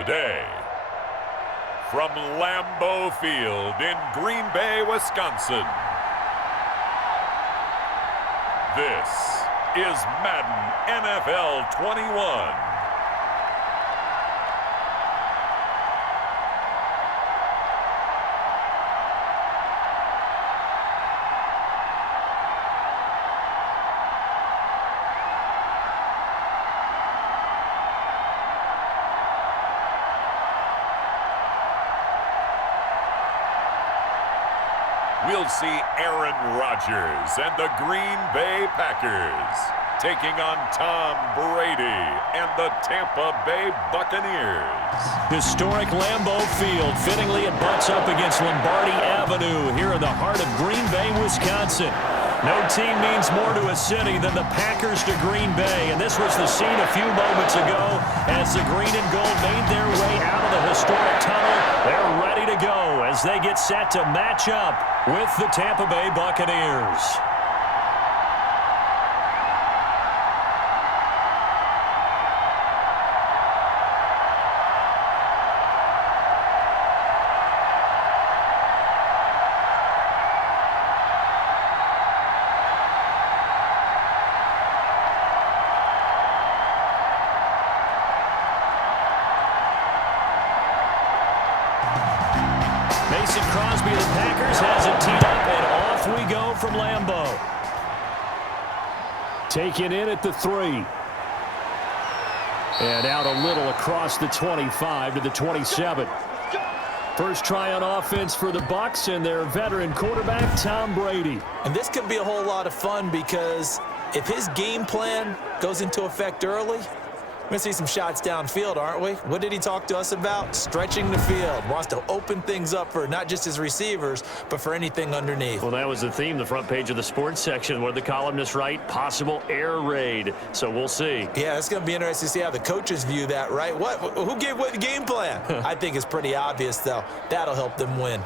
Today, from Lambeau Field in Green Bay, Wisconsin, this is Madden NFL 21. We'll see Aaron Rodgers and the Green Bay Packers taking on Tom Brady and the Tampa Bay Buccaneers. Historic Lambeau Field. Fittingly, it butts up against Lombardi Avenue here in the heart of Green Bay, Wisconsin. No team means more to a city than the Packers to Green Bay, and this was the scene a few moments ago as the green and gold made their way out of the historic tunnel. They're ready to go as they get set to match up with the Tampa Bay Buccaneers. Mason Crosby of the Packers has it teed up, and off we go from Lambeau. Taken in at the 3. And out a little across the 25 to the 27. First try on offense for the Bucs and their veteran quarterback, Tom Brady. And this could be a whole lot of fun because if his game plan goes into effect early, we're going to see some shots downfield, aren't we? What did he talk to us about? Stretching the field. Wants to open things up for not just his receivers, but for anything underneath. Well, that was the theme, the front page of the sports section, where the columnists write possible air raid. So we'll see. Yeah, it's going to be interesting to see how the coaches view that, right? Who gave away the game plan? I think it's pretty obvious, though. That'll help them win.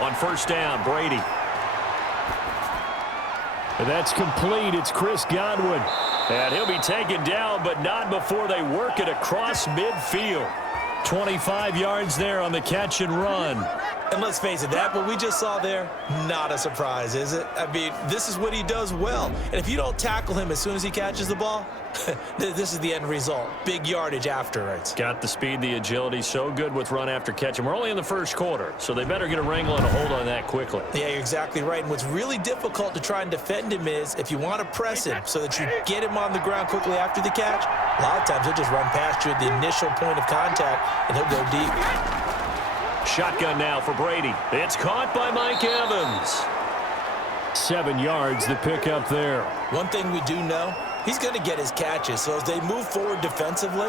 On first down, Brady. And that's complete. It's Chris Godwin. And he'll be taken down, but not before they work it across midfield. 25 yards there on the catch and run. And let's face it, that what we just saw there, not a surprise, is it? I mean, this is what he does well. And if you don't tackle him as soon as he catches the ball, this is the end result. Big yardage afterwards. Got the speed, the agility, so good with run after catch. And we're only in the first quarter, so they better get a wrangle and a hold on that quickly. Yeah, you're exactly right. And what's really difficult to try and defend him is if you want to press him so that you get him on the ground quickly after the catch, a lot of times he'll just run past you at the initial point of contact, and he'll go deep. Shotgun now for Brady. It's caught by Mike Evans. 7 yards the pick up there. One thing we do know, he's going to get his catches. So as they move forward defensively,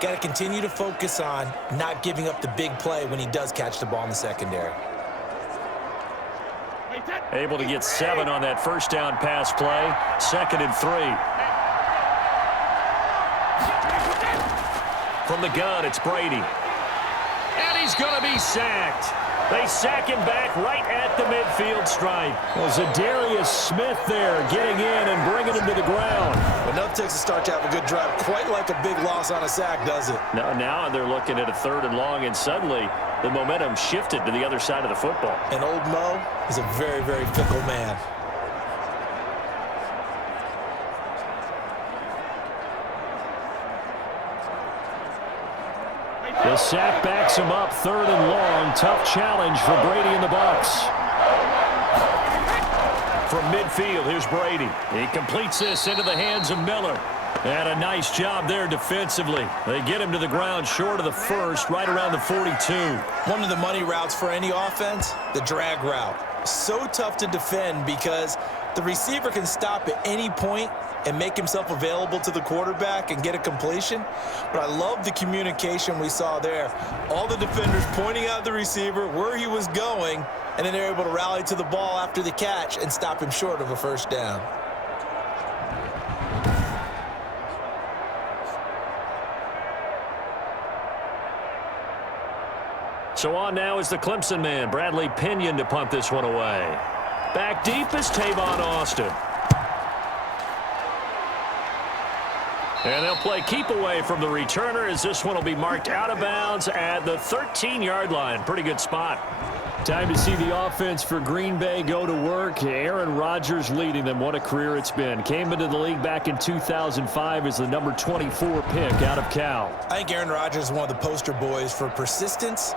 got to continue to focus on not giving up the big play when he does catch the ball in the secondary. Able to get 7 on that first down pass play. 2nd and 3. From the gun, it's Brady. And he's going to be sacked. They sack him back right at the midfield stripe. Well, Zadarius Smith there getting in and bringing him to the ground. Enough takes to start to have a good drive. Quite like a big loss on a sack, does it? Now they're looking at a 3rd and long, and suddenly the momentum shifted to the other side of the football. And old Mo is a very, very fickle man. The sack backs him up, 3rd and long. Tough challenge for Brady and the Bucs. From midfield, here's Brady. He completes this into the hands of Miller. And a nice job there defensively. They get him to the ground short of the 1st, right around the 42. One of the money routes for any offense, the drag route. So tough to defend because the receiver can stop at any point and make himself available to the quarterback and get a completion. But I love the communication we saw there. All the defenders pointing out the receiver, where he was going, and then they're able to rally to the ball after the catch and stop him short of a first down. So on now is the Clemson man, Bradley Pinion, to punt this one away. Back deep is Tavon Austin. And they'll play keep away from the returner as this one will be marked out of bounds at the 13-yard line. Pretty good spot. Time to see the offense for Green Bay go to work. Aaron Rodgers leading them. What a career it's been. Came into the league back in 2005 as the number 24 pick out of Cal. I think Aaron Rodgers is one of the poster boys for persistence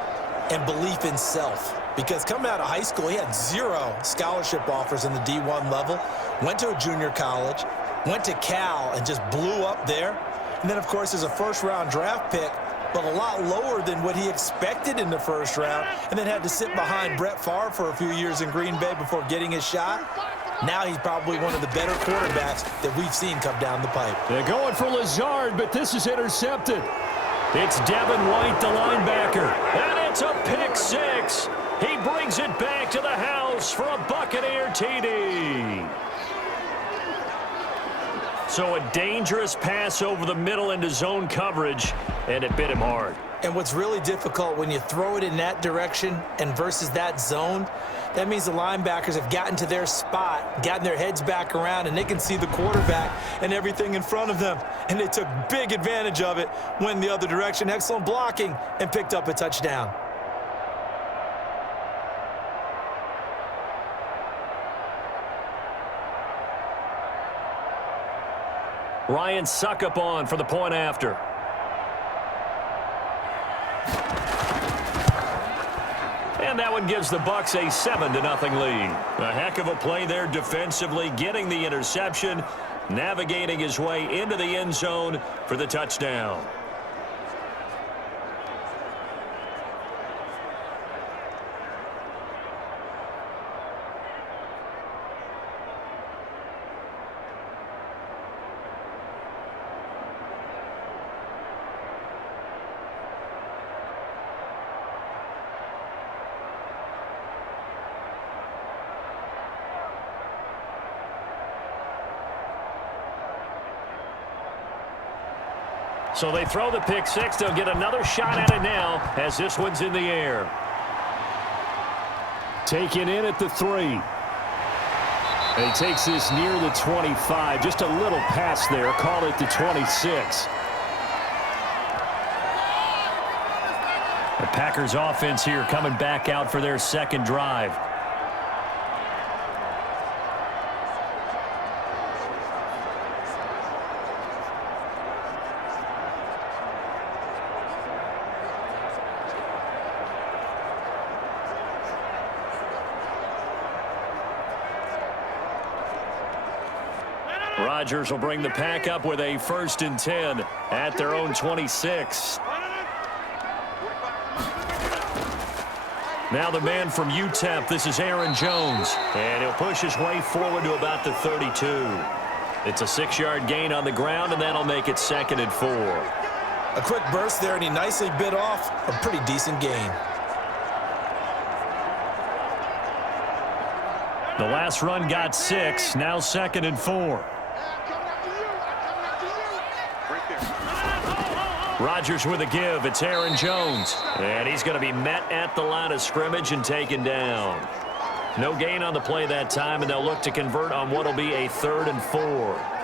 and belief in self. Because coming out of high school, he had 0 scholarship offers in the D1 level. Went to a junior college. Went to Cal and just blew up there. And then, of course, as a first-round draft pick, but a lot lower than what he expected in the first round, and then had to sit behind Brett Favre for a few years in Green Bay before getting his shot. Now he's probably one of the better quarterbacks that we've seen come down the pipe. They're going for Lazard, but this is intercepted. It's Devin White, the linebacker, and it's a pick six. He brings it back to the house for a Buccaneer TD. So a dangerous pass over the middle into zone coverage, and it bit him hard. And what's really difficult when you throw it in that direction and versus that zone, that means the linebackers have gotten to their spot, gotten their heads back around, and they can see the quarterback and everything in front of them. And they took big advantage of it, went the other direction, excellent blocking, and picked up a touchdown. Ryan Suckup on for the point after. And that one gives the Bucs a 7-0 lead. A heck of a play there defensively, getting the interception, navigating his way into the end zone for the touchdown. So they throw the pick six. They'll get another shot at it now as this one's in the air. Taken in at the 3. And he takes this near the 25. Just a little pass there. Call it the 26. The Packers offense here coming back out for their second drive. Rodgers will bring the pack up with a 1st and 10 at their own 26. Now the man from UTEP, this is Aaron Jones. And he'll push his way forward to about the 32. It's a 6-yard gain on the ground, and that'll make it 2nd and 4. A quick burst there, and he nicely bit off a pretty decent gain. The last run got 6, now 2nd and 4. Rodgers with a give. It's Aaron Jones. And he's going to be met at the line of scrimmage and taken down. No gain on the play that time, and they'll look to convert on what will be a 3rd and 4.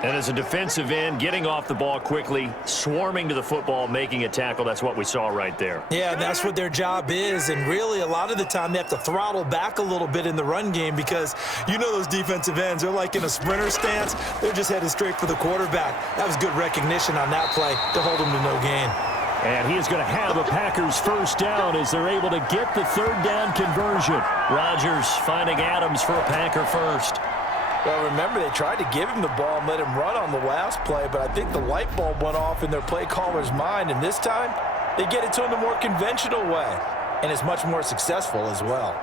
And as a defensive end, getting off the ball quickly, swarming to the football, making a tackle, that's what we saw right there. Yeah, that's what their job is, and really a lot of the time they have to throttle back a little bit in the run game because you know those defensive ends, they're like in a sprinter stance. They're just headed straight for the quarterback. That was good recognition on that play to hold them to no gain. And he is going to have a Packers 1st down as they're able to get the 3rd down conversion. Rodgers finding Adams for a Packer 1st. Well, remember, they tried to give him the ball and let him run on the last play, but I think the light bulb went off in their play caller's mind, and this time they get it to him the more conventional way, and it's much more successful as well.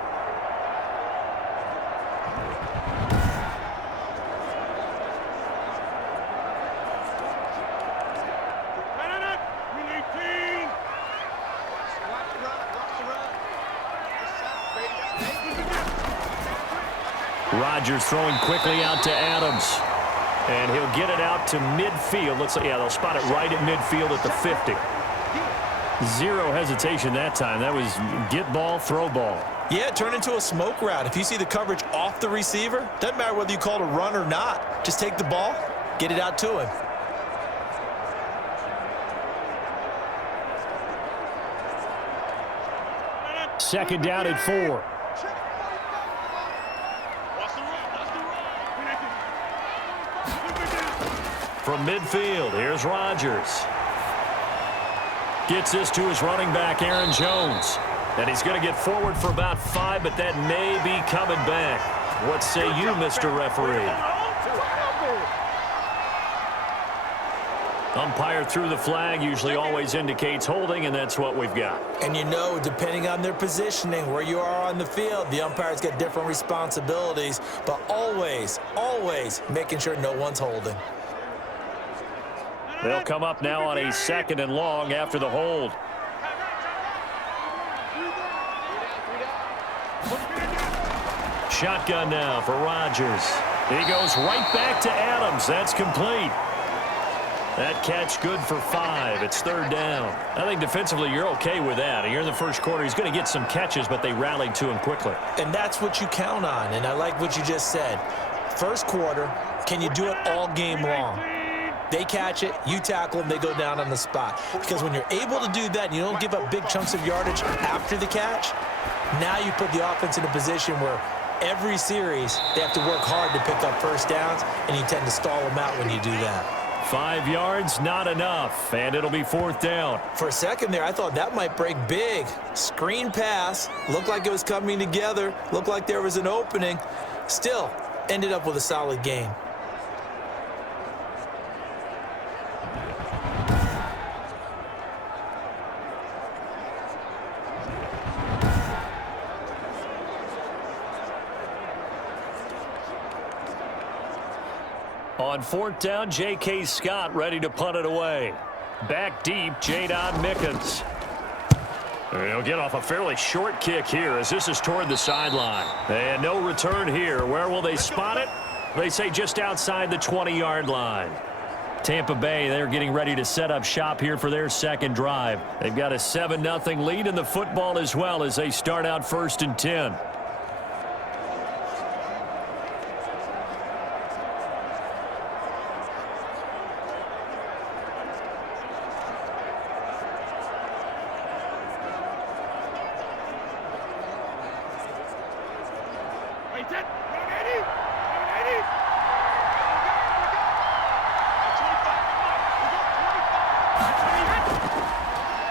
Rodgers throwing quickly out to Adams. And he'll get it out to midfield. They'll spot it right at midfield at the 50. Zero hesitation that time. That was get ball, throw ball. Yeah, turn into a smoke route. If you see the coverage off the receiver, doesn't matter whether you call it a run or not. Just take the ball, get it out to him. Second down at 4. From midfield, here's Rodgers. Gets this to his running back, Aaron Jones. And he's going to get forward for about 5, but that may be coming back. What say you, Mr. Referee? Umpire threw the flag, usually always indicates holding, and that's what we've got. And you know, depending on their positioning, where you are on the field, the umpire's got different responsibilities, but always, always making sure no one's holding. They'll come up now on a 2nd and long after the hold. Shotgun now for Rodgers. He goes right back to Adams. That's complete. That catch good for 5. It's 3rd down. I think defensively you're okay with that. Here in the first quarter, he's going to get some catches, but they rallied to him quickly. And that's what you count on, and I like what you just said. First quarter, can you do it all game long? They catch it, you tackle them, they go down on the spot. Because when you're able to do that and you don't give up big chunks of yardage after the catch, now you put the offense in a position where every series they have to work hard to pick up first downs, and you tend to stall them out when you do that. 5 yards, not enough, and it'll be 4th down. For a second there, I thought that might break big. Screen pass, looked like it was coming together, looked like there was an opening. Still, ended up with a solid gain. On 4th down, J.K. Scott ready to punt it away. Back deep, Jadon Mickens. He'll get off a fairly short kick here as this is toward the sideline. And no return here. Where will they spot it? They say just outside the 20-yard line. Tampa Bay, they're getting ready to set up shop here for their second drive. They've got a 7-0 lead in the football as well as they start out 1st and 10.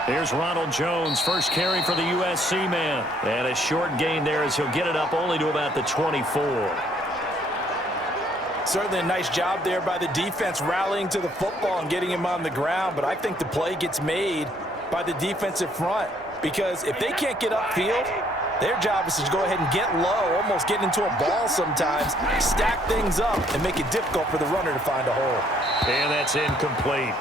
Here's Ronald Jones, first carry for the USC man. And a short gain there as he'll get it up only to about the 24. Certainly a nice job there by the defense rallying to the football and getting him on the ground, but I think the play gets made by the defensive front because if they can't get upfield, their job is to go ahead and get low, almost get into a ball sometimes, stack things up, and make it difficult for the runner to find a hole. And that's incomplete.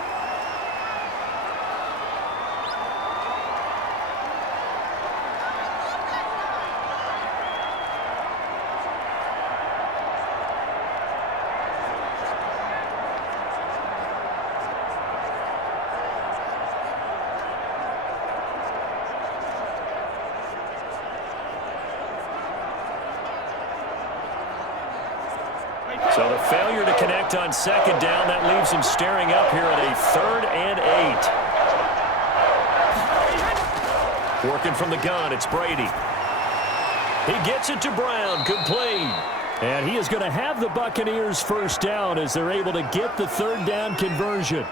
So the failure to connect on 2nd down, that leaves him staring up here at a 3rd and 8. Working from the gun, it's Brady. He gets it to Brown, complete. And he is going to have the Buccaneers first down as they're able to get the 3rd down conversion.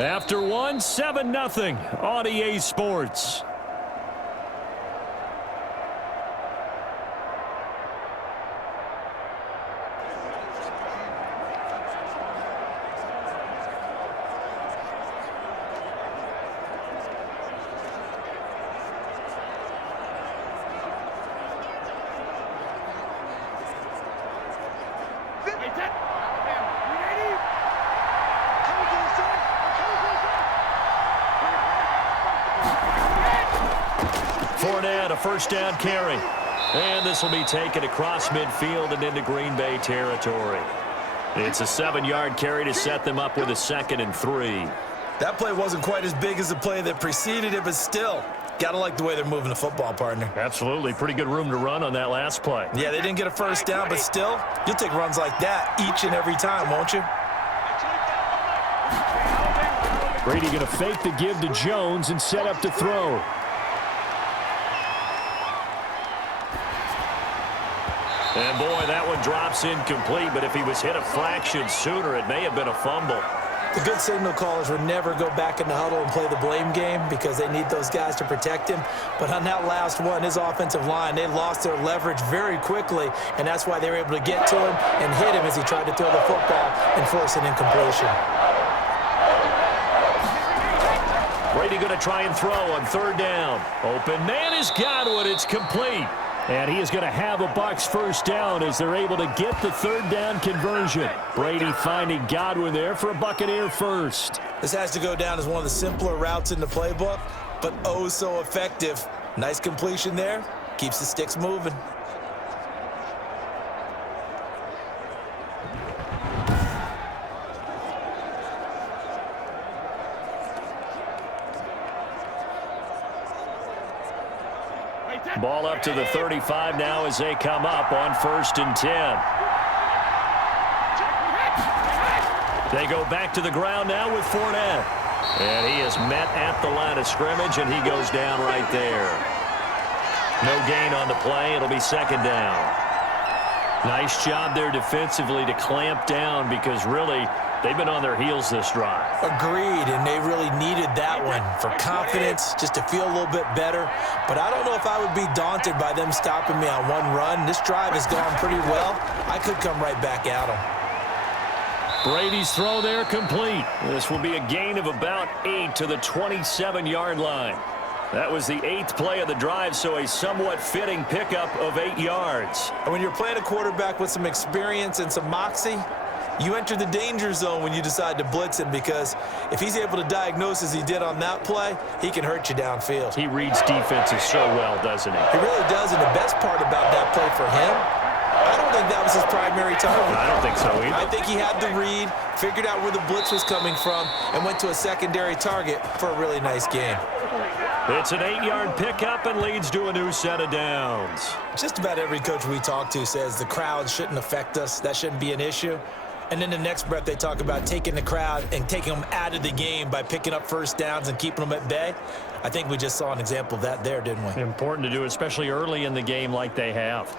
After one, 7-0 on EA Sports. Fournette, a first down carry. And this will be taken across midfield and into Green Bay territory. It's a 7-yard carry to set them up with a 2nd and 3. That play wasn't quite as big as the play that preceded it, but still, got to like the way they're moving the football, partner. Absolutely. Pretty good room to run on that last play. Yeah, they didn't get a first down, but still, you'll take runs like that each and every time, won't you? Brady going to fake the give to Jones and set up to throw. And boy, that one drops incomplete, but if he was hit a fraction sooner, it may have been a fumble. The good signal callers would never go back in the huddle and play the blame game because they need those guys to protect him. But on that last one, his offensive line, they lost their leverage very quickly, and that's why they were able to get to him and hit him as he tried to throw the football and force an incompletion. Brady going to try and throw on 3rd down. Open man is Godwin. It's complete. And he is going to have a Bucs first down as they're able to get the 3rd down conversion. Brady finding Godwin there for a Buccaneer first. This has to go down as one of the simpler routes in the playbook, but oh so effective. Nice completion there. Keeps the sticks moving. Ball up to the 35 now as they come up on 1st and 10. They go back to the ground now with Fournette. And he is met at the line of scrimmage, and he goes down right there. No gain on the play. It'll be 2nd down. Nice job there defensively to clamp down because really they've been on their heels this drive. Agreed, and they really needed that one for confidence, just to feel a little bit better. But I don't know if I would be daunted by them stopping me on one run. This drive has gone pretty well. I could come right back at them. Brady's throw there complete. This will be a gain of about 8 to the 27-yard line. That was the 8th play of the drive, so a somewhat fitting pickup of 8 yards. And when you're playing a quarterback with some experience and some moxie, you enter the danger zone when you decide to blitz him, because if he's able to diagnose as he did on that play, he can hurt you downfield. He reads defenses so well, doesn't he? He really does, and the best part about that play for him, I don't think that was his primary target. I don't think so either. I think he had the read, figured out where the blitz was coming from, and went to a secondary target for a really nice game. It's an 8-yard pickup and leads to a new set of downs. Just about every coach we talk to says the crowd shouldn't affect us. That shouldn't be an issue. And then the next breath they talk about taking the crowd and taking them out of the game by picking up first downs and keeping them at bay. I think we just saw an example of that there, didn't we? Important to do, especially early in the game like they have.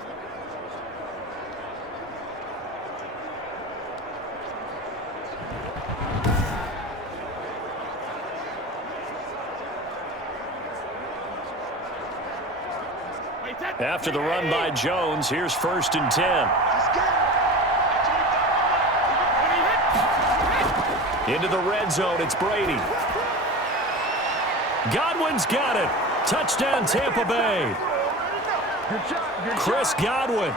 After the run by Jones, here's 1st and 10. Into the red zone, it's Brady. Godwin's got it. Touchdown, Tampa Bay. Chris Godwin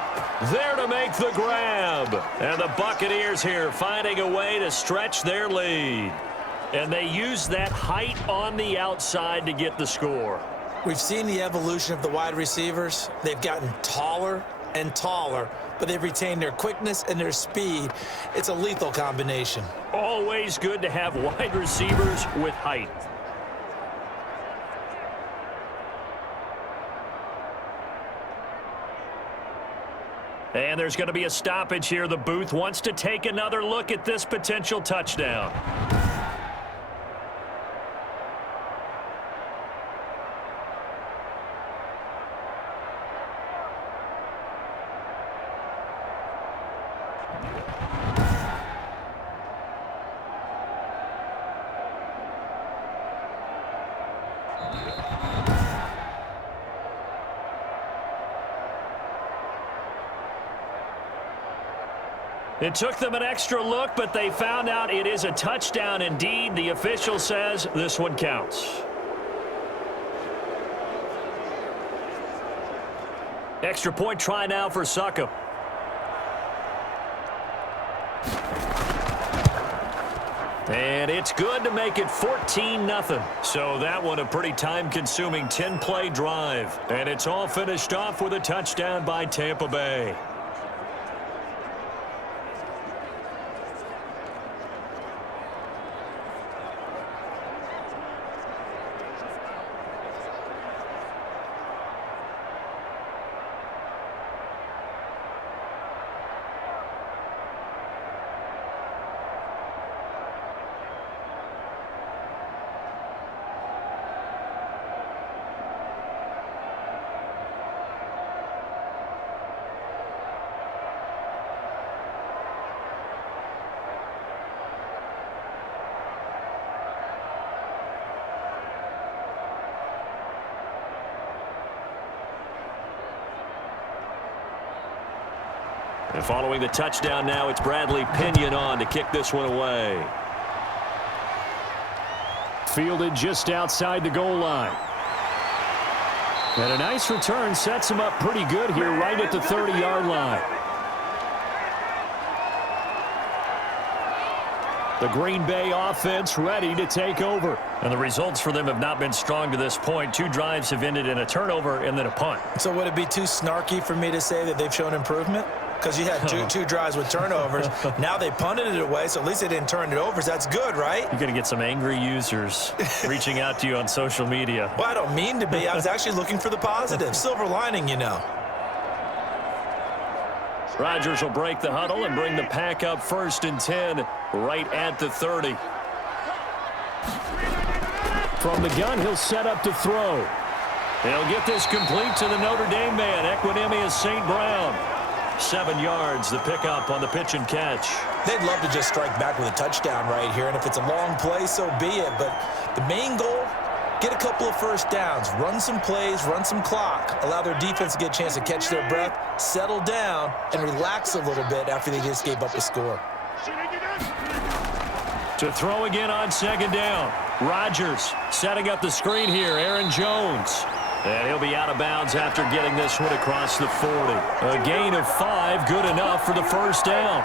there to make the grab. And the Buccaneers here finding a way to stretch their lead. And they use that height on the outside to get the score. We've seen the evolution of the wide receivers. They've gotten taller and taller, but they've retained their quickness and their speed. It's a lethal combination. Always good to have wide receivers with height. And there's going to be a stoppage here. The booth wants to take another look at this potential touchdown. It took them an extra look, but they found out it is a touchdown indeed. The official says this one counts. Extra point try now for Succop. And it's good to make it 14-0. So that one a pretty time-consuming 10-play drive. And it's all finished off with a touchdown by Tampa Bay. And following the touchdown now, it's Bradley Pinion on to kick this one away. Fielded just outside the goal line. And a nice return sets him up pretty good here right at the 30-yard line. The Green Bay offense ready to take over. And the results for them have not been strong to this point. 2 drives have ended in a turnover and then a punt. So would it be too snarky for me to say that they've shown improvement? Because you had two drives with turnovers. Now they punted it away, so at least they didn't turn it over. So that's good, right? You're going to get some angry users reaching out to you on social media. Well, I don't mean to be. I was actually looking for the positive. Silver lining, you know. Rodgers will break the huddle and bring the pack up 1st and 10 right at the 30. From the gun, he'll set up to throw. He'll get this complete to the Notre Dame man, Equinemius St. Brown. 7 yards, the pickup on the pitch and catch. They'd love to just strike back with a touchdown right here, and if it's a long play, so be it. But the main goal, get a couple of first downs, run some plays, run some clock, allow their defense to get a chance to catch their breath, settle down, and relax a little bit after they just gave up a score. To throw again on 2nd down. Rodgers setting up the screen here. Aaron Jones. And he'll be out of bounds after getting this one across the 40. A gain of 5, good enough for the 1st down.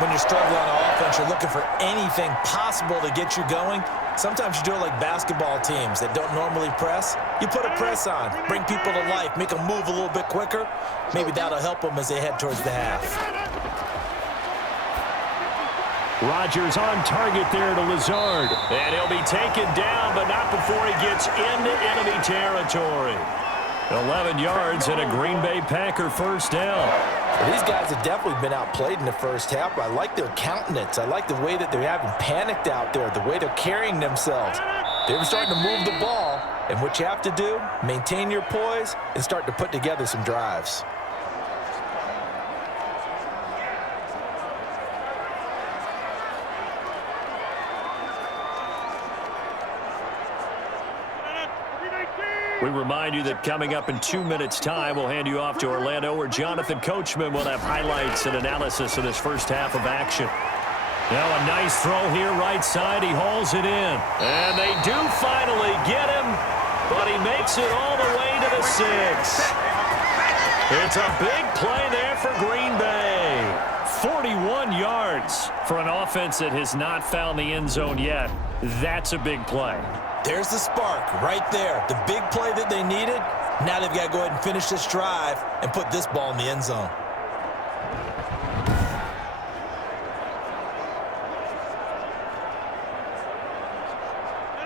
When you're struggling on offense, you're looking for anything possible to get you going. Sometimes you do it like basketball teams that don't normally press. You put a press on, bring people to life, make them move a little bit quicker. Maybe that'll help them as they head towards the half. Rodgers on target there to Lazard. And he'll be taken down, but not before he gets into enemy territory. 11 yards and a Green Bay Packer 1st down. Well, these guys have definitely been outplayed in the first half. I like their countenance. I like the way that they haven't panicked out there, the way they're carrying themselves. They're starting to move the ball, and what you have to do, maintain your poise and start to put together some drives. We remind you that coming up in 2 minutes' time, we'll hand you off to Orlando, where Jonathan Coachman will have highlights and analysis of this first half of action. Now a nice throw here right side. He hauls it in. And they do finally get him, but he makes it all the way to the 6. It's a big play there for Green Bay. 41 yards for an offense that has not found the end zone yet. That's a big play. There's the spark right there. The big play that they needed. Now they've got to go ahead and finish this drive and put this ball in the end zone.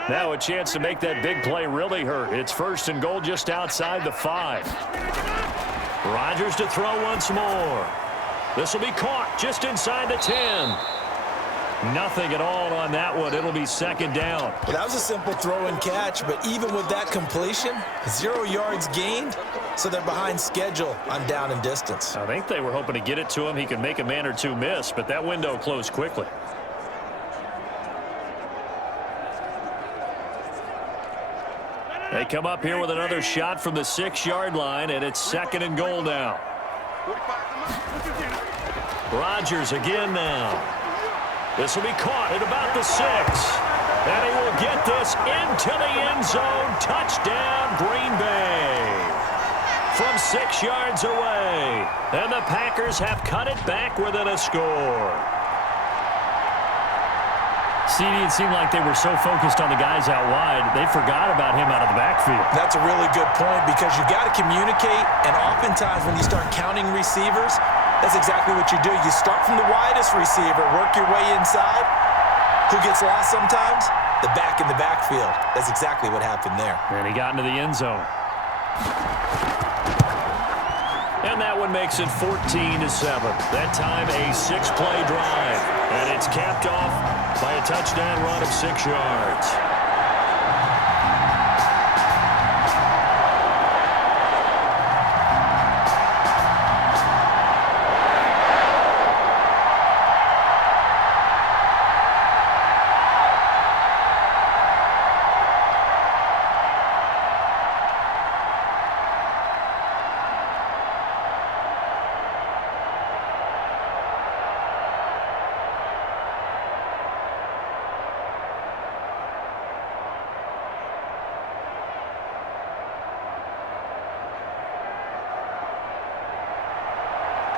Now a chance to make that big play really hurt. It's 1st and goal just outside the 5. Rodgers to throw once more. This will be caught just inside the 10. Nothing at all on that one. It'll be 2nd down. Well, that was a simple throw and catch, but even with that completion, 0 yards gained, so they're behind schedule on down and distance. I think they were hoping to get it to him. He could make a man or two miss, but that window closed quickly. They come up here with another shot from the 6-yard line, and it's 2nd and goal now. Rodgers again now. This will be caught at about the 6. And he will get this into the end zone. Touchdown, Green Bay. From 6 yards away. And the Packers have cut it back within a score. CD, it seemed like they were so focused on the guys out wide, they forgot about him out of the backfield. That's a really good point because you got to communicate, and oftentimes when you start counting receivers, that's exactly what you do. You start from the widest receiver, work your way inside. Who gets lost sometimes? The back in the backfield. That's exactly what happened there. And he got into the end zone. And that one makes it 14-7. That time a 6-play drive. And it's capped off by a touchdown run of 6 yards.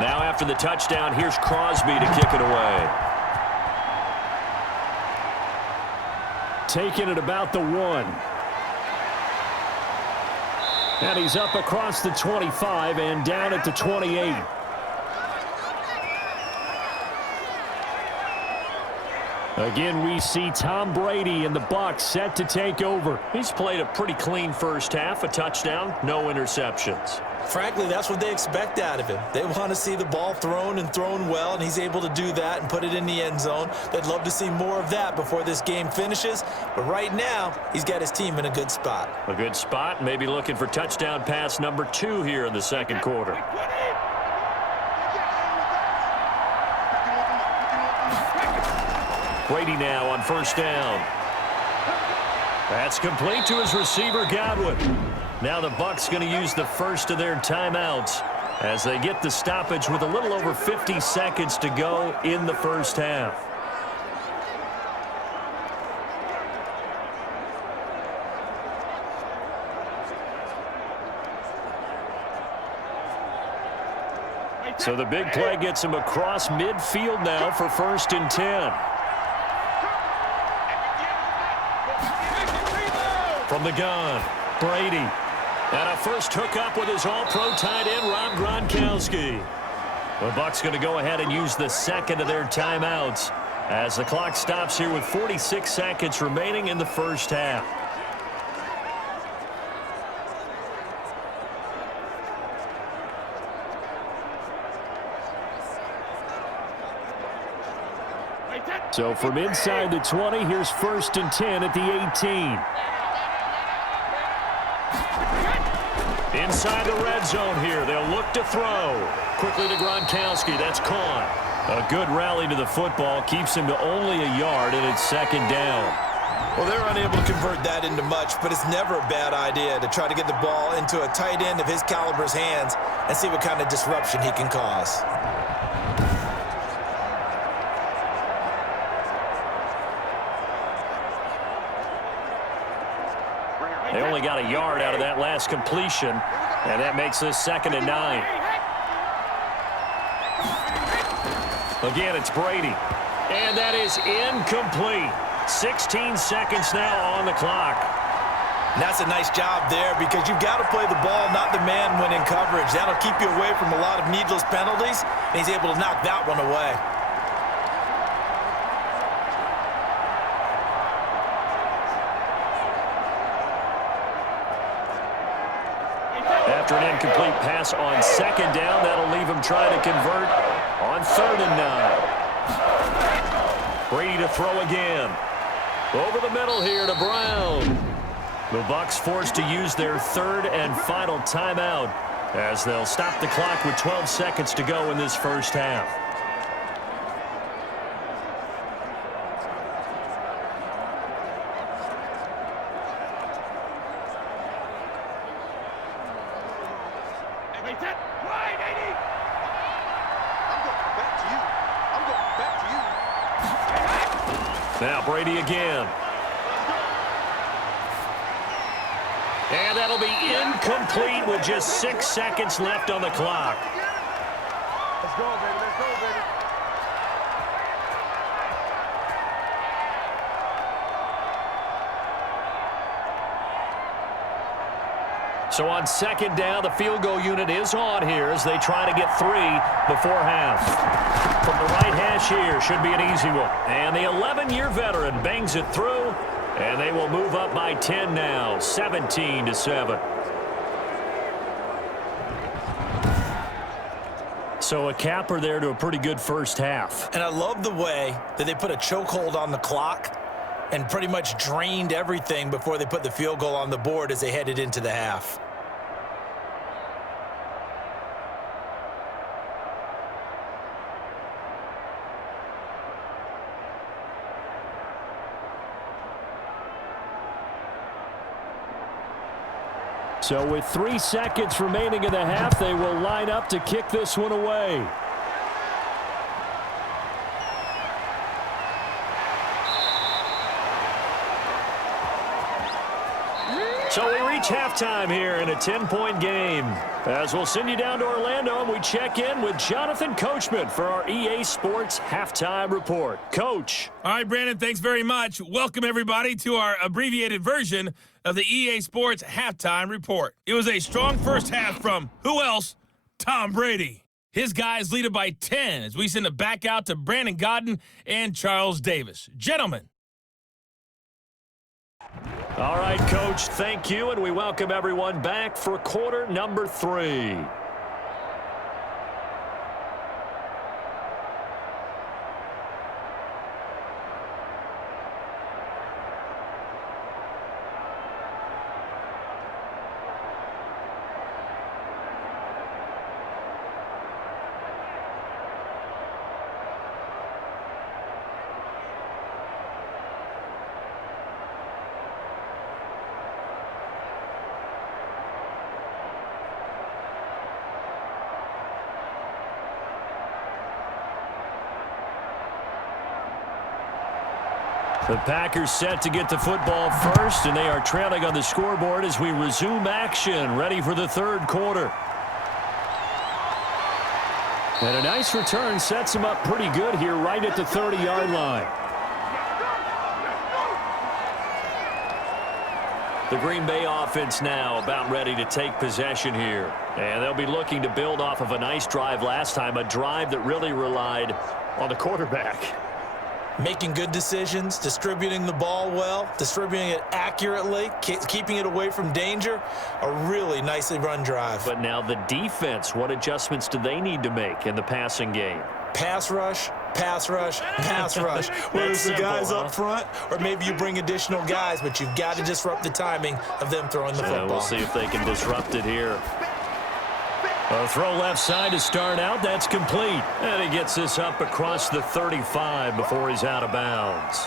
Now after the touchdown, here's Crosby to kick it away. Taking it about the 1. And he's up across the 25 and down at the 28. Again, we see Tom Brady and the Bucs set to take over. He's played a pretty clean first half, a touchdown, no interceptions. Frankly, that's what they expect out of him. They want to see the ball thrown and thrown well, and he's able to do that and put it in the end zone. They'd love to see more of that before this game finishes, but right now, he's got his team in a good spot. A good spot, maybe looking for touchdown pass number 2 here in the second quarter. Brady now on first down. That's complete to his receiver, Godwin. Now the Bucs going to use the first of their timeouts as they get the stoppage with a little over 50 seconds to go in the first half. So the big play gets him across midfield now for 1st and 10. From the gun, Brady. And a first hookup with his all-pro tight end, Rob Gronkowski. The Bucs going to go ahead and use the second of their timeouts as the clock stops here with 46 seconds remaining in the first half. So from inside the 20, here's 1st and 10 at the 18. Inside the red zone here. They'll look to throw. Quickly to Gronkowski. That's caught. A good rally to the football. Keeps him to only a yard, and it's 2nd down. Well, they're unable to convert that into much, but it's never a bad idea to try to get the ball into a tight end of his caliber's hands and see what kind of disruption he can cause. They only got a yard out of that last completion, and that makes this 2nd and 9. Again, it's Brady, and that is incomplete. 16 seconds now on the clock. And that's a nice job there because you've got to play the ball, not the man when in coverage. That'll keep you away from a lot of needless penalties, and he's able to knock that one away. After an incomplete pass on 2nd down, that'll leave him trying to convert on 3rd and 9. Brady to throw again. Over the middle here to Brown. The Bucs forced to use their 3rd and final timeout as they'll stop the clock with 12 seconds to go in this first half. Now Brady again. And that'll be incomplete with just 6 seconds left on the clock. Let's go, baby. Let's go, baby. So on second down, the field goal unit is on here as they try to get 3 before half. From the right hash here, should be an easy one. And the 11-year veteran bangs it through, and they will move up by 10 now, 17-7. So a capper there to a pretty good first half. And I love the way that they put a chokehold on the clock and pretty much drained everything before they put the field goal on the board as they headed into the half. So with 3 seconds remaining in the half, they will line up to kick this one away. So we reach halftime here in a 10-point game. As we'll send you down to Orlando, and we check in with Jonathan Coachman for our EA Sports Halftime Report. Coach. All right, Brandon, thanks very much. Welcome, everybody, to our abbreviated version of the EA Sports Halftime Report. It was a strong first half from, who else? Tom Brady. His guys lead it by 10 as we send it back out to Brandon Godden and Charles Davis. Gentlemen. All right, Coach, thank you, and we welcome everyone back for quarter number 3. The Packers set to get the football first, and they are trailing on the scoreboard as we resume action, ready for the third quarter. And a nice return sets them up pretty good here right at the 30-yard line. The Green Bay offense now about ready to take possession here. And they'll be looking to build off of a nice drive last time, a drive that really relied on the quarterback. Making good decisions, distributing the ball well, distributing it accurately, keeping it away from danger. A really nicely run drive. But now the defense, what adjustments do they need to make in the passing game? Pass rush, pass rush, pass rush. Whether it's the guys up front or maybe you bring additional guys, but you've got to disrupt the timing of them throwing the football. We'll see if they can disrupt it here. A throw left side to start out. That's complete. And he gets this up across the 35 before he's out of bounds.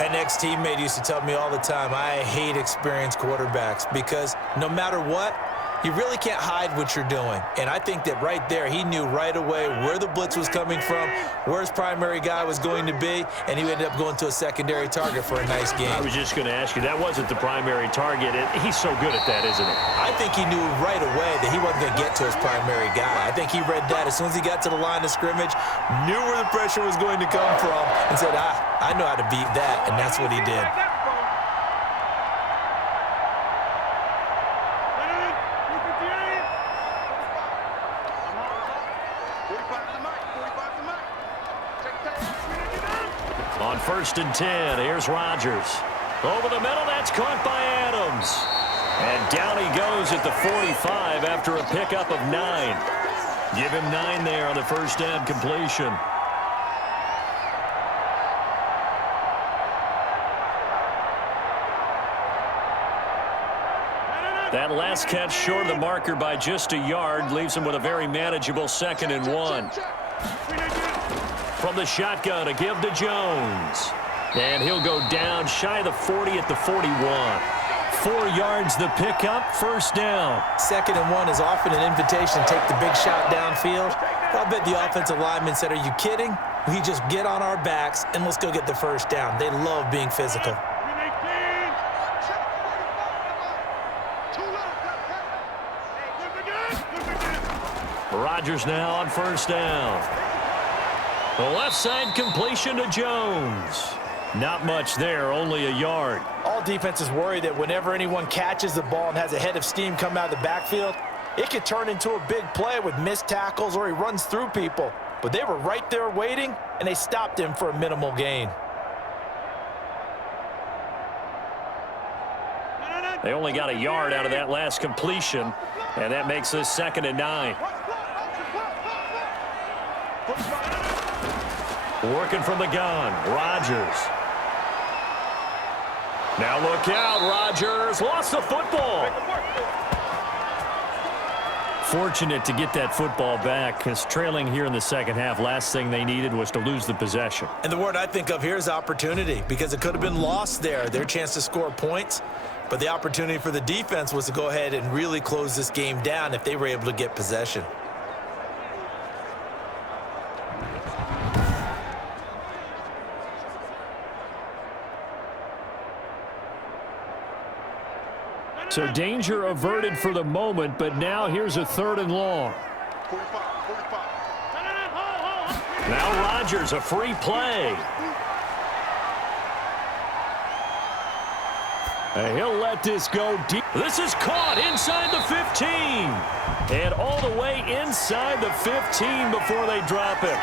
An ex-teammate used to tell me all the time, I hate experienced quarterbacks because no matter what, you really can't hide what you're doing. And I think that right there, he knew right away where the blitz was coming from, where his primary guy was going to be, and he ended up going to a secondary target for a nice game. I was just going to ask you, that wasn't the primary target. He's so good at that, isn't he? I think he knew right away that he wasn't going to get to his primary guy. I think he read that as soon as he got to the line of scrimmage, knew where the pressure was going to come from, and said, I know how to beat that, and that's what he did. On 1st and 10, here's Rodgers. Over the middle, that's caught by Adams. And down he goes at the 45 after a pickup of 9. Give him 9 there on the first down completion. That last catch short of the marker by just a yard leaves him with a very manageable 2nd and 1. From the shotgun to give to Jones. And he'll go down shy of the 40 at the 41. 4 yards the pickup, first down. 2nd and 1 is often an invitation to take the big shot downfield. I bet the offensive lineman said, are you kidding? We just get on our backs and let's go get the first down. They love being physical. Rodgers now on first down. The left side completion to Jones. Not much there, only a yard. All all defenses worry that whenever anyone catches the ball and has a head of steam come out of the backfield, it could turn into a big play with missed tackles or he runs through people. But they were right there waiting, and they stopped him for a minimal gain. They only got a yard out of that last completion, and that makes this 2nd and 9. Working from the gun, Rodgers. Now look out, Rodgers lost the football. Fortunate to get that football back, because trailing here in the second half, last thing they needed was to lose the possession. And the word I think of here is opportunity, because it could have been lost there, their chance to score points. But the opportunity for the defense was to go ahead and really close this game down if they were able to get possession. So danger averted for the moment, but now here's a 3rd and long. Now Rodgers, a free play. And he'll let this go deep. This is caught inside the 15. And all the way inside the 15 before they drop it.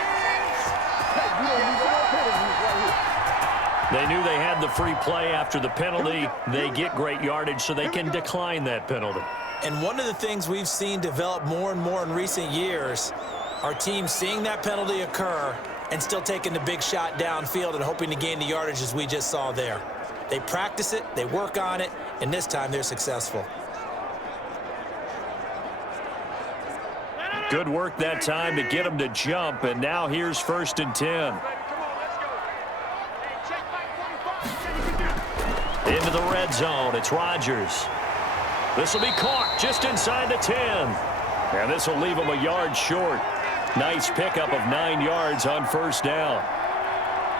They knew they had the free play after the penalty. They get great yardage, so they can decline that penalty. And one of the things we've seen develop more and more in recent years are teams seeing that penalty occur and still taking the big shot downfield and hoping to gain the yardage as we just saw there. They practice it, they work on it, and this time they're successful. Good work that time to get them to jump, and now here's 1st and 10. Into the red zone, it's Rodgers. This will be caught just inside the 10. And this will leave him a yard short. Nice pickup of 9 yards on 1st down.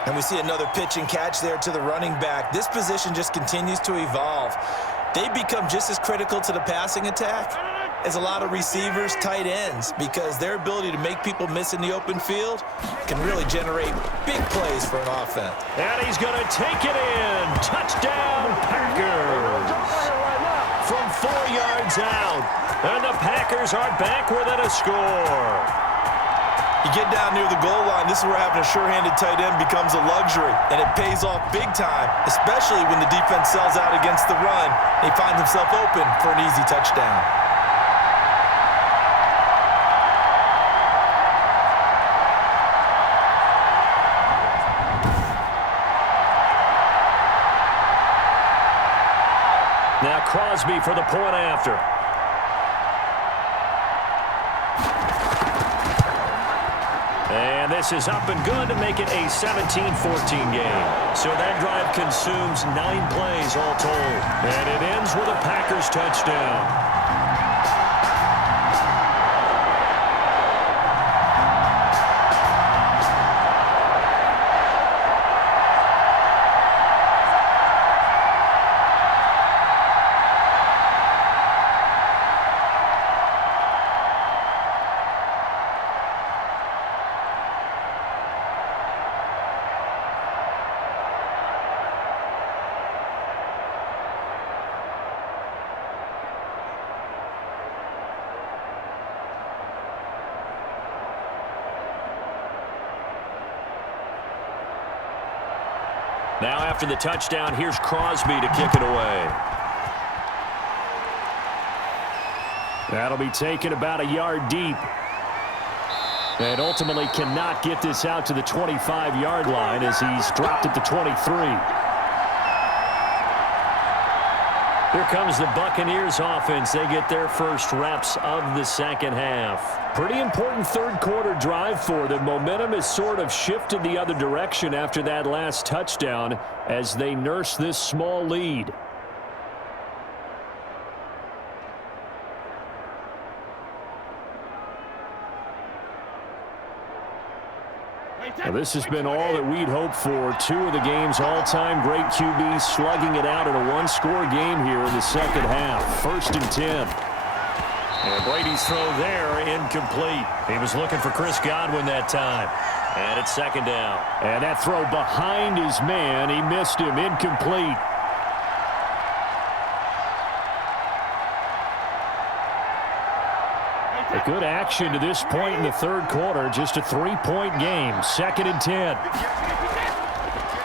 And we see another pitch and catch there to the running back. This position just continues to evolve. They become just as critical to the passing attack as a lot of receivers, tight ends, because their ability to make people miss in the open field can really generate big plays for an offense. And he's going to take it in. Touchdown, Packers. From 4 yards out. And the Packers are back within a score. You get down near the goal line, this is where having a sure-handed tight end becomes a luxury, and it pays off big time, especially when the defense sells out against the run. He finds himself open for an easy touchdown. Now Crosby for the point after. And this is up and good to make it a 17-14 game. So that drive consumes 9 plays all told. And it ends with a Packers touchdown. Now after the touchdown, here's Crosby to kick it away. That'll be taken about a yard deep. And ultimately cannot get this out to the 25-yard line as he's dropped at the 23. Here comes the Buccaneers offense. They get their first reps of the second half. Pretty important third quarter drive for them. Momentum has sort of shifted the other direction after that last touchdown as they nurse this small lead. Now, this has been all that we'd hoped for. 2 of the game's all-time great QBs slugging it out in a one-score game here in the second half. 1st and 10. And Brady's throw there, incomplete. He was looking for Chris Godwin that time. And it's 2nd down. And that throw behind his man, he missed him, incomplete. A good action to this point in the third quarter. Just a 3-point game. 2nd and 10.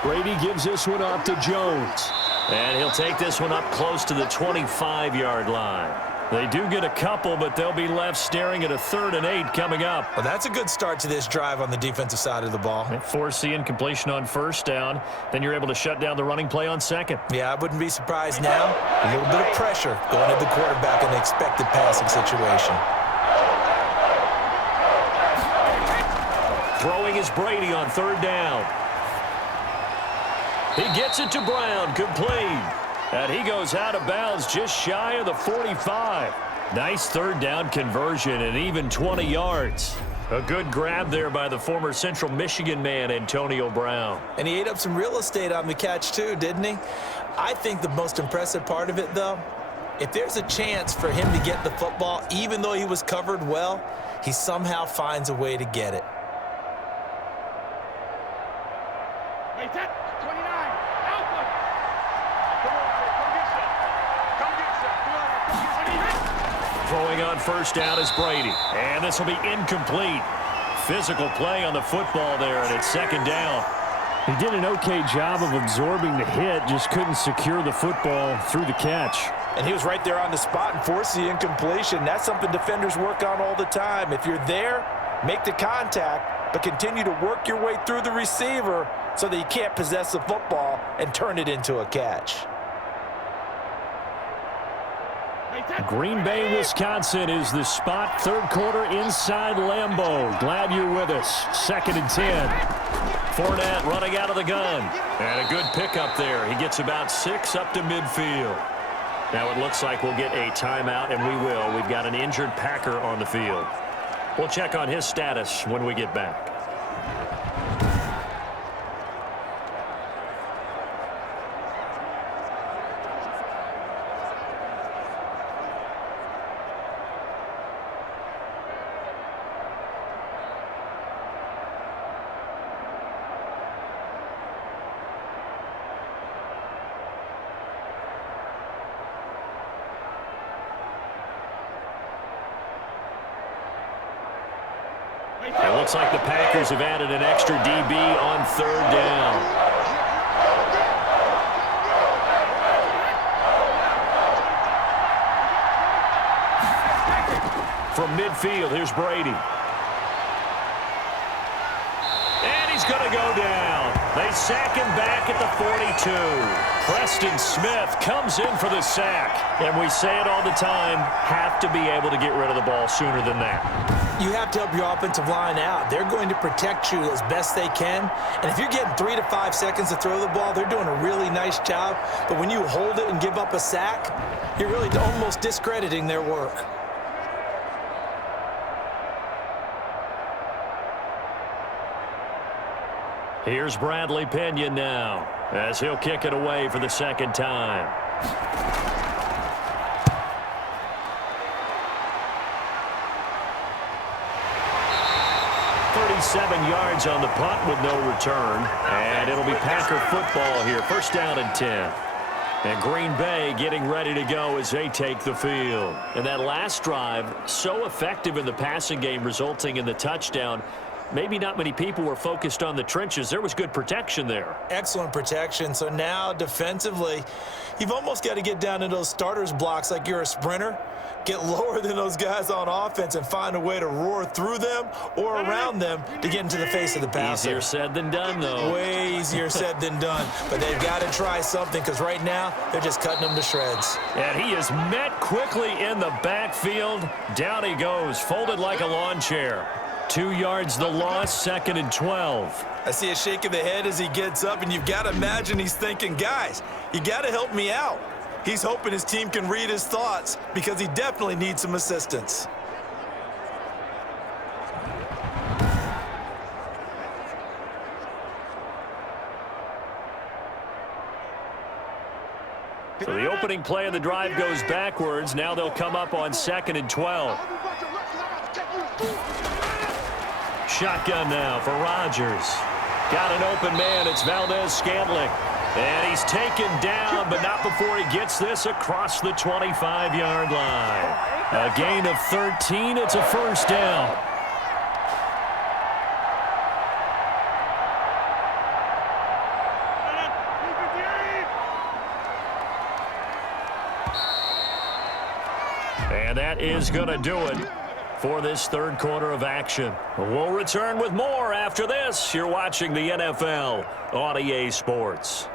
Brady gives this one off to Jones. And he'll take this one up close to the 25-yard line. They do get a couple, but they'll be left staring at a 3rd and 8 coming up. Well, that's a good start to this drive on the defensive side of the ball. Force the incompletion on 1st down. Then you're able to shut down the running play on 2nd. Yeah, I wouldn't be surprised now. A little bit of pressure going at the quarterback in the expected passing situation. Throwing is Brady on 3rd down. He gets it to Brown, complete. And he goes out of bounds just shy of the 45. Nice 3rd down conversion and even 20 yards. A good grab there by the former Central Michigan man, Antonio Brown. And he ate up some real estate on the catch too, didn't he? I think the most impressive part of it, though, if there's a chance for him to get the football, even though he was covered well, he somehow finds a way to get it. Throwing on 1st down is Brady. And this will be incomplete. Physical play on the football there, and it's 2nd down. He did an okay job of absorbing the hit, just couldn't secure the football through the catch. And he was right there on the spot and forced the incompletion. That's something defenders work on all the time. If you're there, make the contact, but continue to work your way through the receiver so that you can't possess the football and turn it into a catch. Green Bay, Wisconsin is the spot. 3rd quarter inside Lambeau. Glad you're with us. 2nd and 10. Fournette running out of the gun. And a good pickup there. He gets about 6 up to midfield. Now it looks like we'll get a timeout, and we will. We've got an injured Packer on the field. We'll check on his status when we get back. It looks like the Packers have added an extra DB on 3rd down. From midfield, here's Brady. And he's going to go down. They sack him back at the 42. Preston Smith comes in for the sack. And we say it all the time, have to be able to get rid of the ball sooner than that. You have to help your offensive line out. They're going to protect you as best they can. And if you're getting 3 to 5 seconds to throw the ball, they're doing a really nice job. But when you hold it and give up a sack, you're really almost discrediting their work. Here's Bradley Pena now, as he'll kick it away for the 2nd time. Seven yards on the punt with no return. And it'll be Packer football here. 1st down and 10. And Green Bay getting ready to go as they take the field. And that last drive, so effective in the passing game, resulting in the touchdown. Maybe not many people were focused on the trenches. There was good protection there. Excellent protection. So now defensively, you've almost got to get down in those starters blocks like you're a sprinter. Get lower than those guys on offense and find a way to roar through them or around them to get into the face of the passer. Easier said than done, though. Way easier said than done. But they've got to try something because right now they're just cutting them to shreds. And he is met quickly in the backfield. Down he goes, folded like a lawn chair. 2 yards the loss, 2nd and 12. I see a shake of the head as he gets up, and you've got to imagine he's thinking, guys, you got to help me out. He's hoping his team can read his thoughts because he definitely needs some assistance. So the opening play of the drive goes backwards. Now they'll come up on 2nd and 12. Shotgun now for Rodgers. Got an open man. It's Valdez-Scantling. And he's taken down, but not before he gets this across the 25-yard line. A gain of 13. It's a first down. And that is going to do it for this third quarter of action. We'll return with more after this. You're watching the NFL on EA Sports.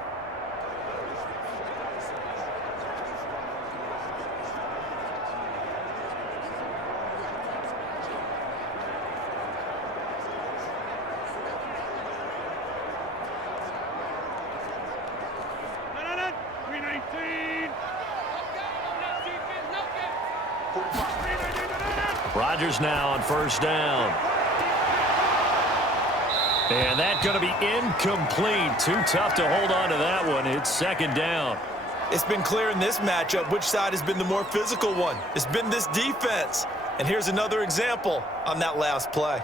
Rodgers now on first down. And that's going to be incomplete. Too tough to hold on to that one. It's second down. It's been clear in this matchup which side has been the more physical one. It's been this defense. And here's another example on that last play.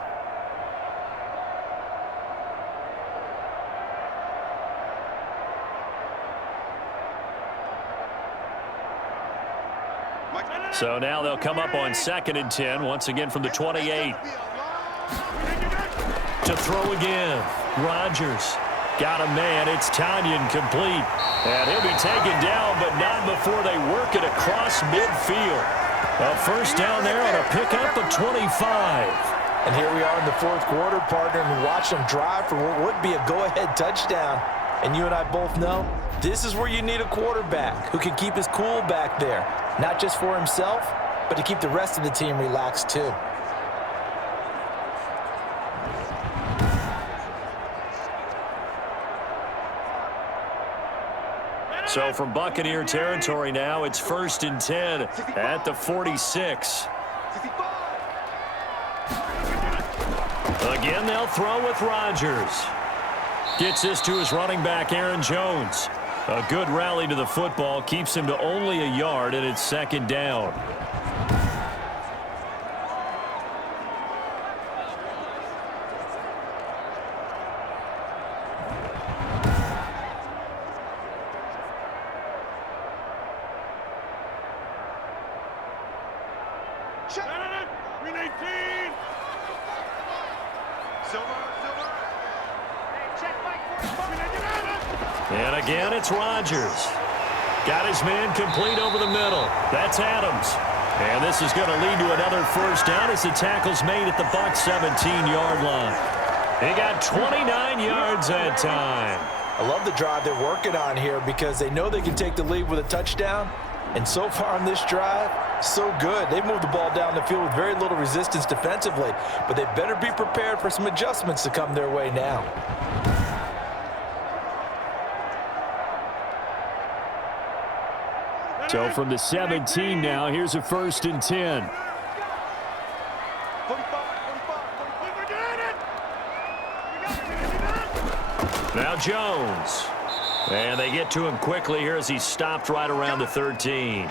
So now they'll come up on 2nd and 10, once again from the 28. To throw again. Rodgers got a man. It's Tanyan complete. And he'll be taken down, but not before they work it across midfield. A first down there on a pickup of 25. And here we are in the fourth quarter, partner, and watch them drive for what would be a go-ahead touchdown. And you and I both know this is where you need a quarterback who can keep his cool back there. Not just for himself, but to keep the rest of the team relaxed too. So from Buccaneer territory now, it's 1st and 10 at the 46. Again, they'll throw with Rodgers. Gets this to his running back, Aaron Jones. A good rally to the football, keeps him to only a yard, and it's second down. And again, it's Rodgers. Got his man complete over the middle. That's Adams. And this is going to lead to another first down as the tackle's made at the Bucs 17-yard line. He got 29 yards that time. I love the drive they're working on here because they know they can take the lead with a touchdown. And so far on this drive, so good. They moved the ball down the field with very little resistance defensively, but they better be prepared for some adjustments to come their way now. So from the 17 now, here's a 1st and 10. Now Jones. And they get to him quickly here as he's stopped right around the 13.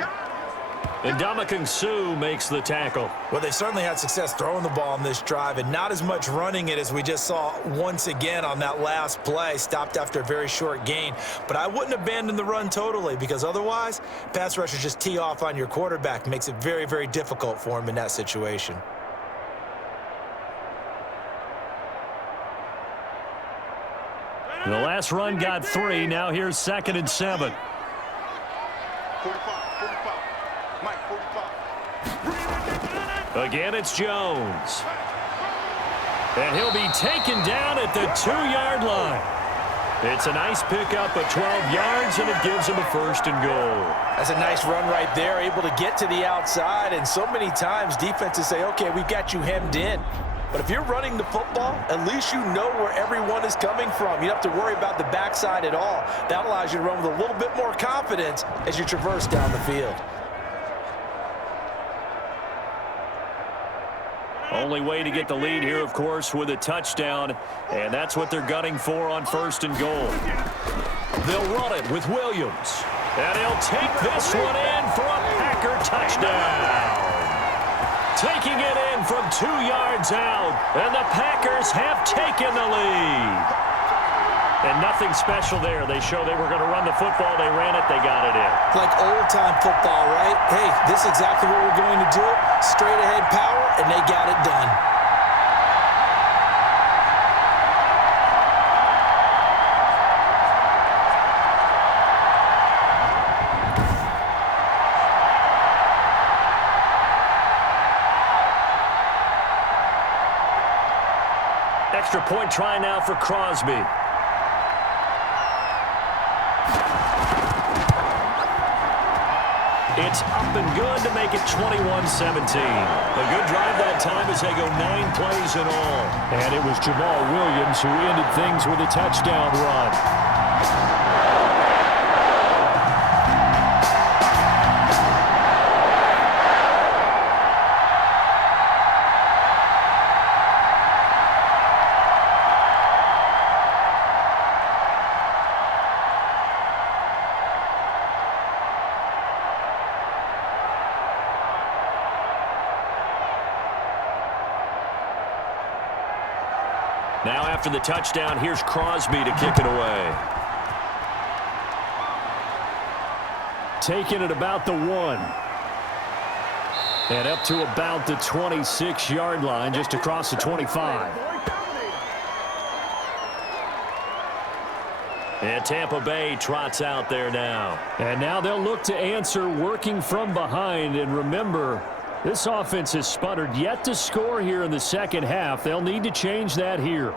And Ndamukong Suh makes the tackle. Well, they certainly had success throwing the ball on this drive and not as much running it as we just saw once again on that last play. Stopped after a very short gain. But I wouldn't abandon the run totally because otherwise, pass rushers just tee off on your quarterback. Makes it very, very difficult for him in that situation. The last run got 3. Now here's 2nd and 7. 45. Again, it's Jones. And he'll be taken down at the 2-yard line. It's a nice pickup of 12 yards, and it gives him a 1st and goal. That's a nice run right there, able to get to the outside. And so many times defenses say, okay, we've got you hemmed in. But if you're running the football, at least you know where everyone is coming from. You don't have to worry about the backside at all. That allows you to run with a little bit more confidence as you traverse down the field. Only way to get the lead here, of course, with a touchdown, and that's what they're gunning for on 1st and goal. They'll run it with Williams, and he'll take this one in for a Packer touchdown. Taking it in from 2 yards out, and the Packers have taken the lead. And nothing special there. They showed they were going to run the football. They ran it. They got it in. Like old-time football, right? Hey, this is exactly what we're going to do. Straight-ahead power, and they got it done. Extra point try now for Crosby. It's up and good to make it 21-17. A good drive that time as they go 9 plays in all. And it was Jamal Williams who ended things with a touchdown run. Now after the touchdown, here's Crosby to kick it away. Taking it about the 1. And up to about the 26-yard line, just across the 25. And Tampa Bay trots out there now. And now they'll look to answer working from behind. And remember, this offense has sputtered yet to score here in the second half. They'll need to change that here.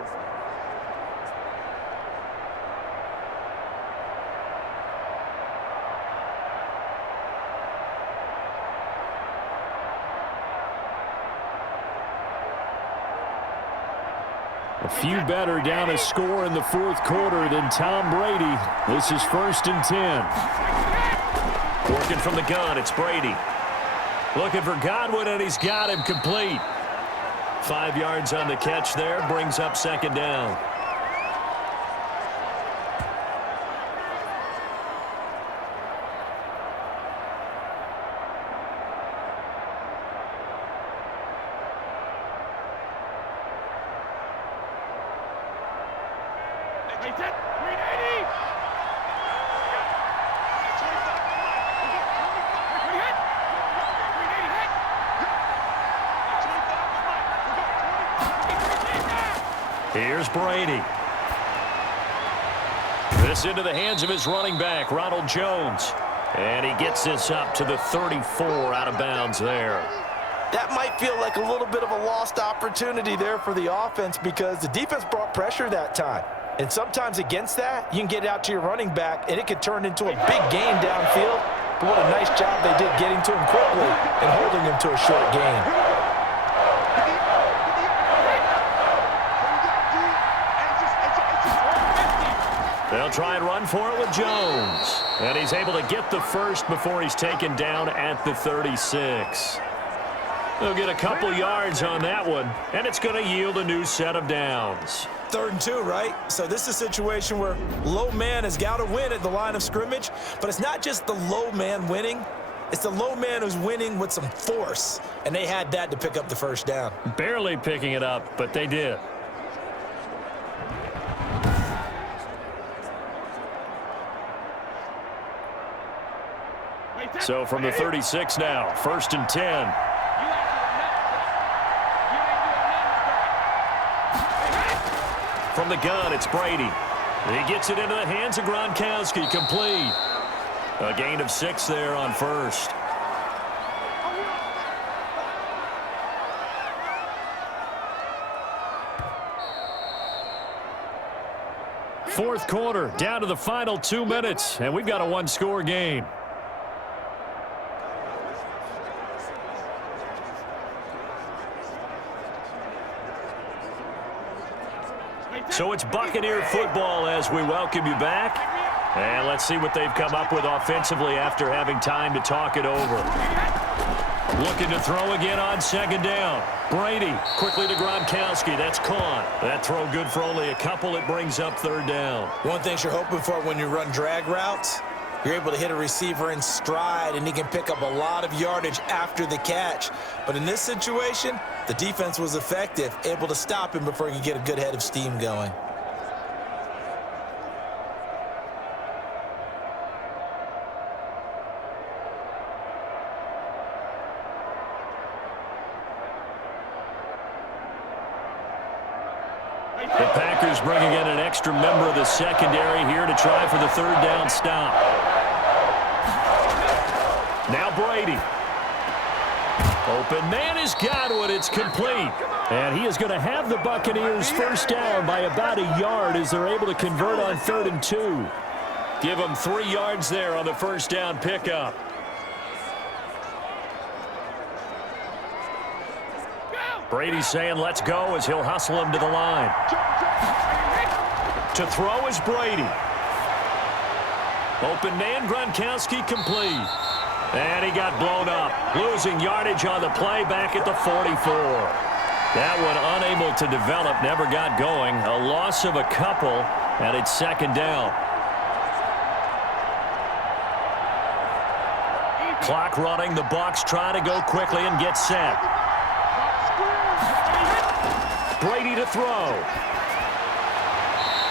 A few better down a score in the fourth quarter than Tom Brady. This is 1st and 10. Working from the gun, it's Brady. Looking for Godwin, and he's got him complete. 5 yards on the catch there, brings up 2nd down. Here's Brady. This into the hands of his running back, Ronald Jones. And he gets this up to the 34 out of bounds there. That might feel like a little bit of a lost opportunity there for the offense because the defense brought pressure that time. And sometimes against that, you can get out to your running back, and it could turn into a big gain downfield. But what a nice job they did getting to him quickly and holding him to a short gain. They'll try and run for it with Jones. And he's able to get the first before he's taken down at the 36. They'll get a couple yards on that one, and it's going to yield a new set of downs. 3rd and 2, right? So this is a situation where low man has got to win at the line of scrimmage, but it's not just the low man winning. It's the low man who's winning with some force, and they had that to pick up the first down. Barely picking it up, but they did. So from the 36 now, 1st and 10. From the gun, it's Brady. He gets it into the hands of Gronkowski, complete. A gain of 6 there on 1st. Fourth quarter, down to the final 2 minutes, and we've got a 1-score game. So it's Buccaneer football as we welcome you back. And let's see what they've come up with offensively after having time to talk it over. Looking to throw again on 2nd down. Brady quickly to Gronkowski. That's caught. That throw good for only a couple. It brings up 3rd down. One thing you're hoping for when you run drag routes, you're able to hit a receiver in stride, and he can pick up a lot of yardage after the catch. But in this situation, the defense was effective, able to stop him before he could get a good head of steam going. The Packers bringing in an extra member of the secondary here to try for the third down stop. Now Brady. Open man is Godwin. It's complete. And he is going to have the Buccaneers first down by about a yard as they're able to convert on 3rd and 2. Give them 3 yards there on the first down pickup. Brady's saying let's go as he'll hustle him to the line. To throw is Brady. Open man, Gronkowski complete. And he got blown up. Losing yardage on the play back at the 44. That one unable to develop, never got going. A loss of a couple, and it's 2nd down. Clock running. The Bucs try to go quickly and get set. Brady to throw.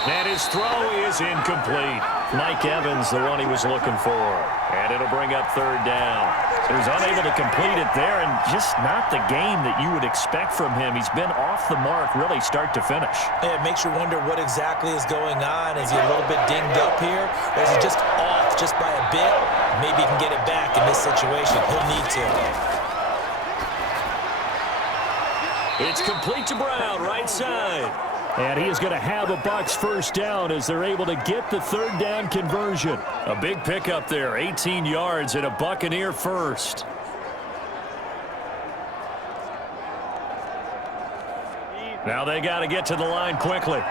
And his throw is incomplete. Mike Evans, the one he was looking for. And it'll bring up 3rd down. He was unable to complete it there, and just not the game that you would expect from him. He's been off the mark really start to finish. Yeah, it makes you wonder what exactly is going on. Is he a little bit dinged up here, or is he just off just by a bit? Maybe he can get it back in this situation. He'll need to. It's complete to Brown, right side. And he is going to have a Bucs first down as they're able to get the 3rd down conversion. A big pickup there, 18 yards and a Buccaneer first. Now they got to get to the line quickly.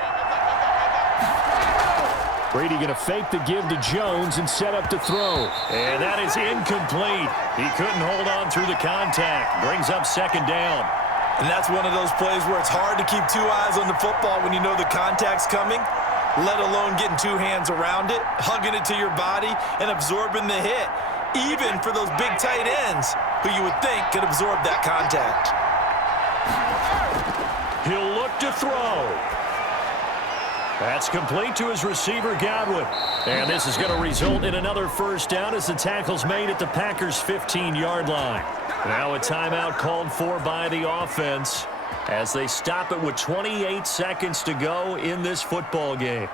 Brady going to fake the give to Jones and set up to throw. And that is incomplete. He couldn't hold on through the contact. Brings up 2nd down. And that's one of those plays where it's hard to keep 2 eyes on the football when you know the contact's coming, let alone getting 2 hands around it, hugging it to your body, and absorbing the hit, even for those big tight ends who you would think could absorb that contact. He'll look to throw. That's complete to his receiver, Godwin. And this is going to result in another first down as the tackle's made at the Packers' 15-yard line. Now a timeout called for by the offense as they stop it with 28 seconds to go in this football game.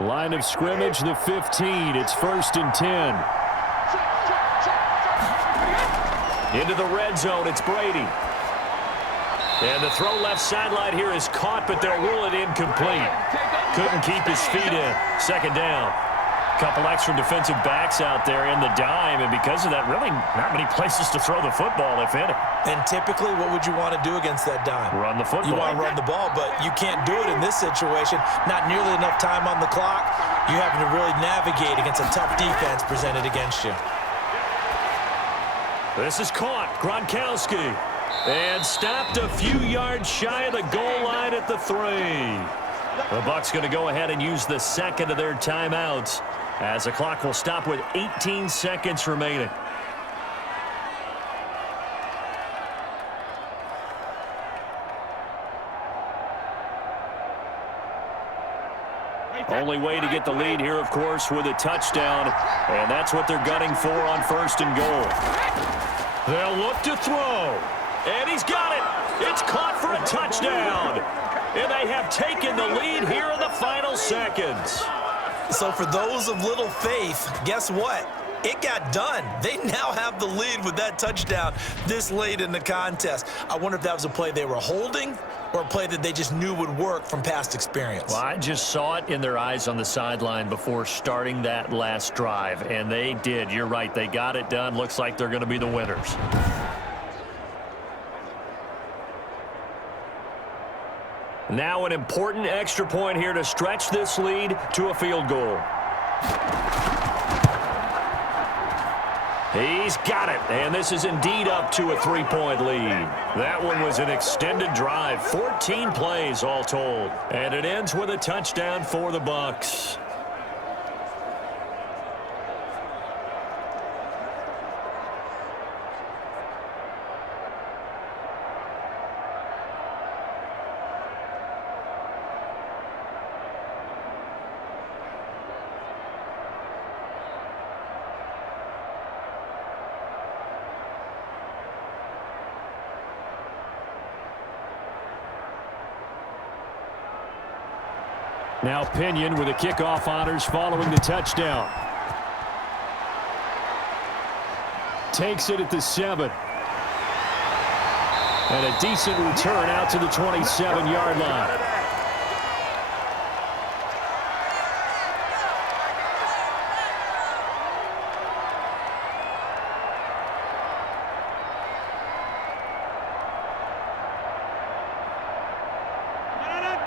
Line of scrimmage, the 15. It's 1st and 10. Into the red zone, it's Brady. And the throw left sideline here is caught, but they'll rule it incomplete. Couldn't keep his feet in. 2nd down. Couple extra defensive backs out there in the dime, and because of that, really not many places to throw the football, if any. And typically, what would you want to do against that dime? Run the football. You want to run the ball, but you can't do it in this situation. Not nearly enough time on the clock. You're having to really navigate against a tough defense presented against you. This is caught. Gronkowski. And stopped a few yards shy of the goal line at the 3. The Bucs going to go ahead and use the 2nd of their timeouts as the clock will stop with 18 seconds remaining. Only way to get the lead here, of course, with a touchdown, and that's what they're gunning for on 1st and goal. They'll look to throw, and he's got it. It's caught for a touchdown, and they have taken the lead here in the final seconds. So for those of little faith, guess what? It got done. They now have the lead with that touchdown this late in the contest. I wonder if that was a play they were holding or a play that they just knew would work from past experience. Well, I just saw it in their eyes on the sideline before starting that last drive, and they did. You're right. They got it done. Looks like they're going to be the winners. Now an important extra point here to stretch this lead to a field goal. He's got it, and this is indeed up to a 3-point lead. That one was an extended drive, 14 plays all told, and it ends with a touchdown for the Bucs. Now Pinion with the kickoff honors following the touchdown. Takes it at the 7. And a decent return out to the 27-yard line.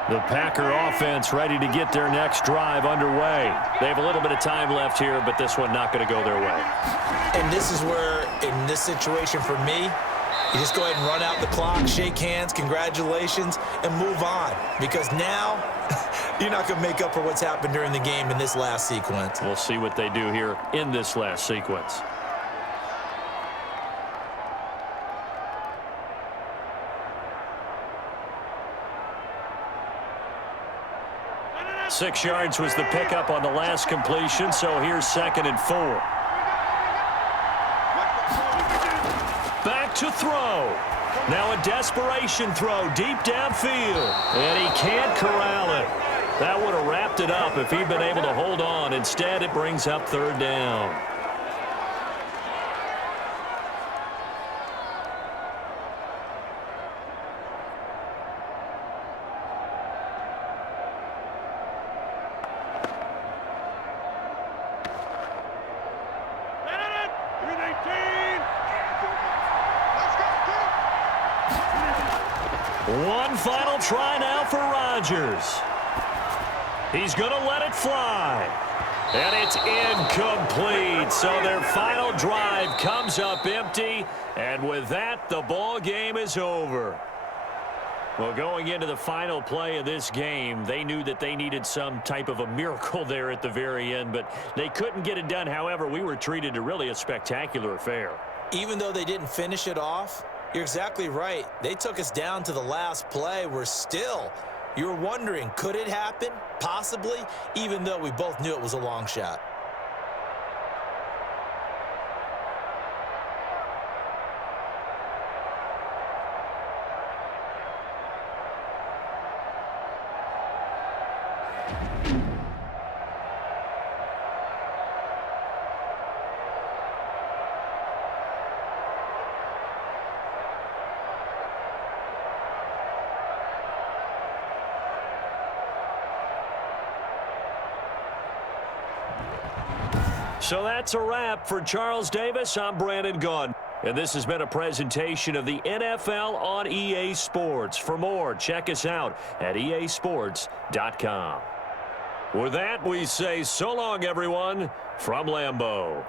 The Packer offense ready to get their next drive underway. They have a little bit of time left here, but this one not going to go their way. And this is where, in this situation for me, you just go ahead and run out the clock, shake hands, congratulations, and move on. Because now, you're not going to make up for what's happened during the game in this last sequence. We'll see what they do here in this last sequence. Six yards was the pickup on the last completion, so here's 2nd and 4. Back to throw. Now a desperation throw deep downfield, and he can't corral it. That would have wrapped it up if he'd been able to hold on. Instead, it brings up 3rd down. One final try now for Rodgers. He's going to let it fly. And it's incomplete. So their final drive comes up empty. And with that, the ball game is over. Well, going into the final play of this game, they knew that they needed some type of a miracle there at the very end, but they couldn't get it done. However, we were treated to really a spectacular affair. Even though they didn't finish it off, you're exactly right. They took us down to the last play. You were wondering, could it happen? Possibly, even though we both knew it was a long shot. So that's a wrap for Charles Davis. I'm Brandon Gunn. And this has been a presentation of the NFL on EA Sports. For more, check us out at easports.com. With that, we say so long, everyone, from Lambeau.